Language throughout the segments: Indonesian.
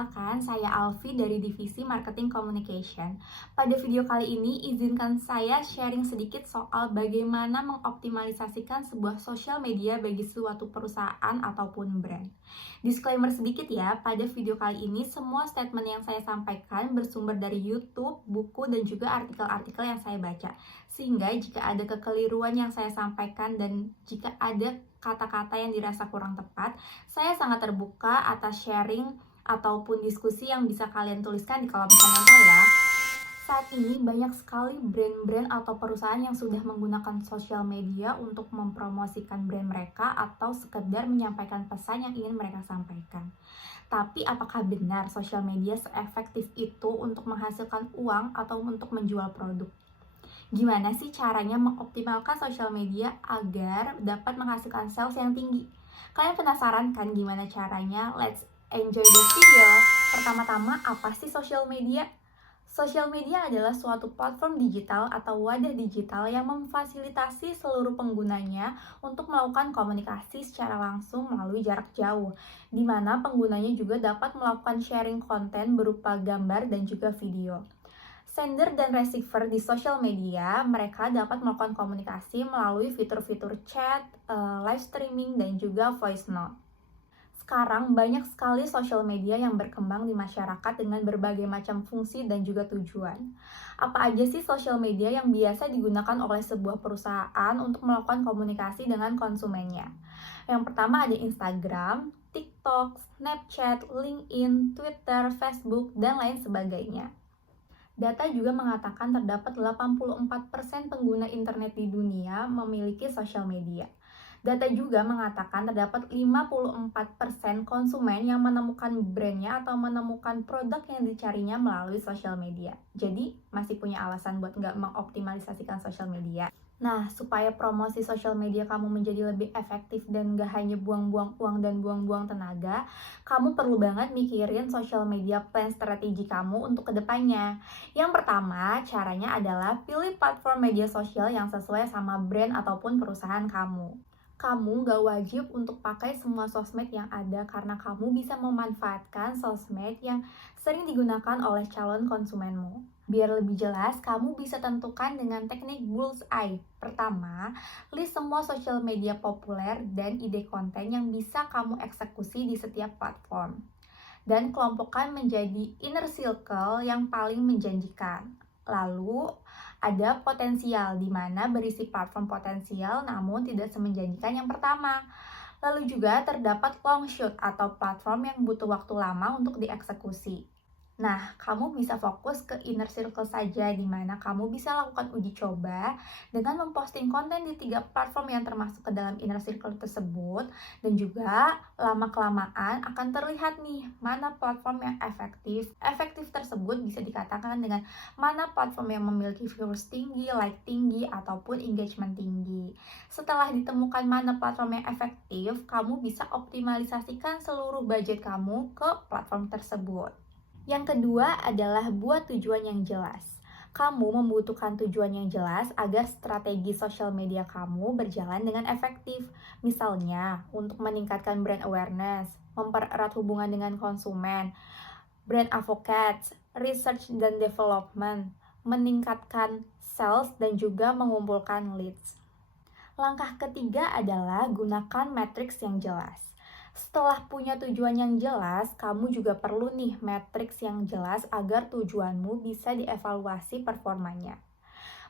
Perkenalkan, saya Alfi dari Divisi Marketing Communication. Pada video kali ini, izinkan saya sharing sedikit soal bagaimana mengoptimalisasikan sebuah sosial media bagi suatu perusahaan ataupun brand. Disclaimer sedikit ya, pada video kali ini semua statement yang saya sampaikan bersumber dari YouTube, buku, dan juga artikel-artikel yang saya baca. Sehingga jika ada kekeliruan yang saya sampaikan dan jika ada kata-kata yang dirasa kurang tepat, saya sangat terbuka atas sharing ataupun diskusi yang bisa kalian tuliskan di kolom komentar ya. Saat ini banyak sekali brand-brand atau perusahaan yang sudah menggunakan sosial media untuk mempromosikan brand mereka atau sekedar menyampaikan pesan yang ingin mereka sampaikan. Tapi apakah benar sosial media seefektif itu untuk menghasilkan uang atau untuk menjual produk? Gimana sih caranya mengoptimalkan sosial media agar dapat menghasilkan sales yang tinggi? Kalian penasaran kan gimana caranya? Let's enjoy the video. Pertama-tama, apa sih sosial media? Sosial media adalah suatu platform digital atau wadah digital yang memfasilitasi seluruh penggunanya untuk melakukan komunikasi secara langsung melalui jarak jauh, di mana penggunanya juga dapat melakukan sharing konten berupa gambar dan juga video. Sender dan receiver di sosial media, mereka dapat melakukan komunikasi melalui fitur-fitur chat, live streaming, dan juga voice note. Sekarang banyak sekali sosial media yang berkembang di masyarakat dengan berbagai macam fungsi dan juga tujuan. Apa aja sih sosial media yang biasa digunakan oleh sebuah perusahaan untuk melakukan komunikasi dengan konsumennya? Yang pertama ada Instagram, TikTok, Snapchat, LinkedIn, Twitter, Facebook, dan lain sebagainya. Data juga mengatakan terdapat 84% pengguna internet di dunia memiliki sosial media. Data juga mengatakan terdapat 54% konsumen yang menemukan brandnya atau menemukan produk yang dicarinya melalui sosial media. Jadi, masih punya alasan buat nggak mengoptimalisasikan sosial media. Nah, supaya promosi sosial media kamu menjadi lebih efektif dan nggak hanya buang-buang uang dan buang-buang tenaga, kamu perlu banget mikirin sosial media plan strategi kamu untuk kedepannya. Yang pertama, caranya adalah pilih platform media sosial yang sesuai sama brand ataupun perusahaan kamu. Kamu gak wajib untuk pakai semua sosmed yang ada karena kamu bisa memanfaatkan sosmed yang sering digunakan oleh calon konsumenmu. Biar lebih jelas, kamu bisa tentukan dengan teknik bullseye. Pertama, list semua sosial media populer dan ide konten yang bisa kamu eksekusi di setiap platform. Dan kelompokkan menjadi inner circle yang paling menjanjikan. Lalu, ada potensial, di mana berisi platform potensial namun tidak semenjanjikan yang pertama. Lalu juga terdapat long shoot atau platform yang butuh waktu lama untuk dieksekusi. Nah, kamu bisa fokus ke inner circle saja, di mana kamu bisa lakukan uji coba dengan memposting konten di 3 platform yang termasuk ke dalam inner circle tersebut, dan juga lama-kelamaan akan terlihat nih mana platform yang efektif. Efektif tersebut bisa dikatakan dengan mana platform yang memiliki viewers tinggi, like tinggi, ataupun engagement tinggi. Setelah ditemukan mana platform yang efektif, kamu bisa optimalisasikan seluruh budget kamu ke platform tersebut. Yang kedua adalah buat tujuan yang jelas. Kamu membutuhkan tujuan yang jelas agar strategi sosial media kamu berjalan dengan efektif. Misalnya, untuk meningkatkan brand awareness, mempererat hubungan dengan konsumen, brand advocates, research dan development, meningkatkan sales, dan juga mengumpulkan leads. Langkah ketiga adalah gunakan matriks yang jelas. Setelah punya tujuan yang jelas, kamu juga perlu nih matriks yang jelas agar tujuanmu bisa dievaluasi performanya.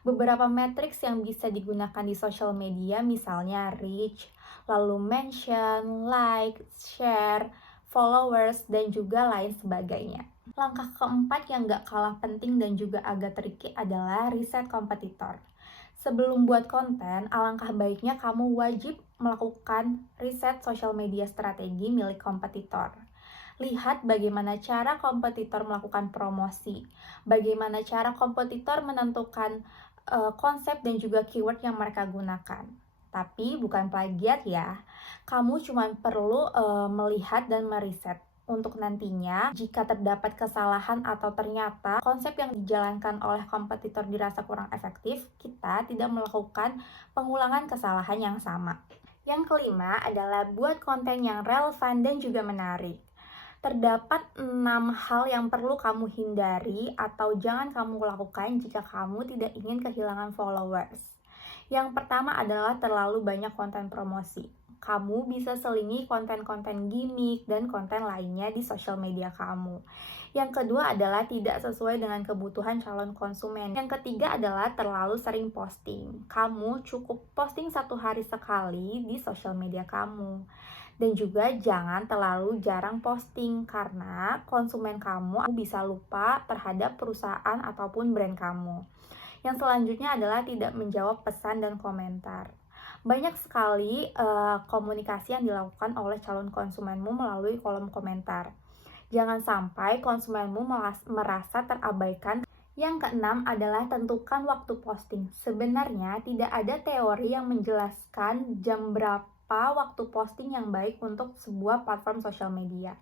Beberapa matriks yang bisa digunakan di social media misalnya reach, lalu mention, like, share, followers, dan juga lain sebagainya. Langkah keempat yang gak kalah penting dan juga agak tricky adalah riset kompetitor. Sebelum buat konten, alangkah baiknya kamu wajib melakukan riset sosial media strategi milik kompetitor. Lihat bagaimana cara kompetitor melakukan promosi, bagaimana cara kompetitor menentukan konsep dan juga keyword yang mereka gunakan. Tapi bukan plagiat ya, kamu cuma perlu melihat dan meriset. Untuk nantinya, jika terdapat kesalahan atau ternyata konsep yang dijalankan oleh kompetitor dirasa kurang efektif, kita tidak melakukan pengulangan kesalahan yang sama. Yang kelima adalah buat konten yang relevan dan juga menarik. Terdapat 6 hal yang perlu kamu hindari atau jangan kamu lakukan jika kamu tidak ingin kehilangan followers. Yang pertama adalah terlalu banyak konten promosi. Kamu bisa selingi konten-konten gimmick dan konten lainnya di sosial media kamu. Yang kedua adalah tidak sesuai dengan kebutuhan calon konsumen. Yang ketiga adalah terlalu sering posting. Kamu cukup posting 1 hari sekali di sosial media kamu. Dan juga jangan terlalu jarang posting karena konsumen kamu bisa lupa terhadap perusahaan ataupun brand kamu. Yang selanjutnya adalah tidak menjawab pesan dan komentar. Banyak sekali komunikasi yang dilakukan oleh calon konsumenmu melalui kolom komentar. Jangan sampai konsumenmu merasa terabaikan. Yang keenam adalah tentukan waktu posting. Sebenarnya tidak ada teori yang menjelaskan jam berapa waktu posting yang baik untuk sebuah platform sosial media.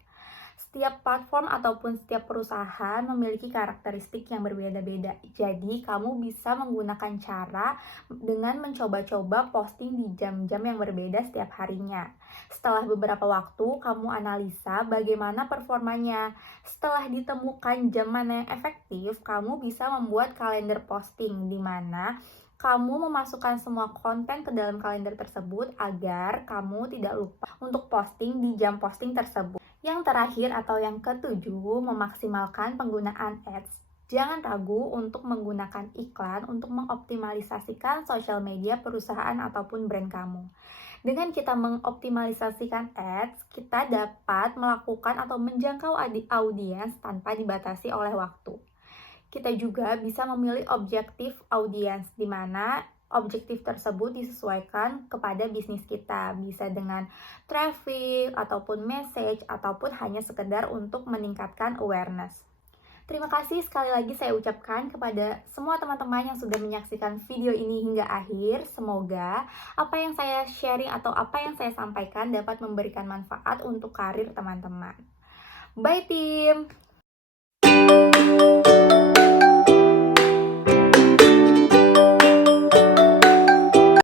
Setiap platform ataupun setiap perusahaan memiliki karakteristik yang berbeda-beda. Jadi, kamu bisa menggunakan cara dengan mencoba-coba posting di jam-jam yang berbeda setiap harinya. Setelah beberapa waktu, kamu analisa bagaimana performanya. Setelah ditemukan jam mana yang efektif, kamu bisa membuat kalender posting di mana kamu memasukkan semua konten ke dalam kalender tersebut agar kamu tidak lupa untuk posting di jam posting tersebut. Yang terakhir atau yang ketujuh, memaksimalkan penggunaan ads. Jangan ragu untuk menggunakan iklan untuk mengoptimalisasikan sosial media perusahaan ataupun brand kamu. Dengan kita mengoptimalisasikan ads, kita dapat melakukan atau menjangkau audiens tanpa dibatasi oleh waktu. Kita juga bisa memilih objektif audiens, di mana objektif tersebut disesuaikan kepada bisnis kita. Bisa dengan traffic, ataupun message, ataupun hanya sekedar untuk meningkatkan awareness. Terima kasih sekali lagi saya ucapkan kepada semua teman-teman yang sudah menyaksikan video ini hingga akhir. Semoga apa yang saya sharing atau apa yang saya sampaikan dapat memberikan manfaat untuk karir teman-teman. Bye tim!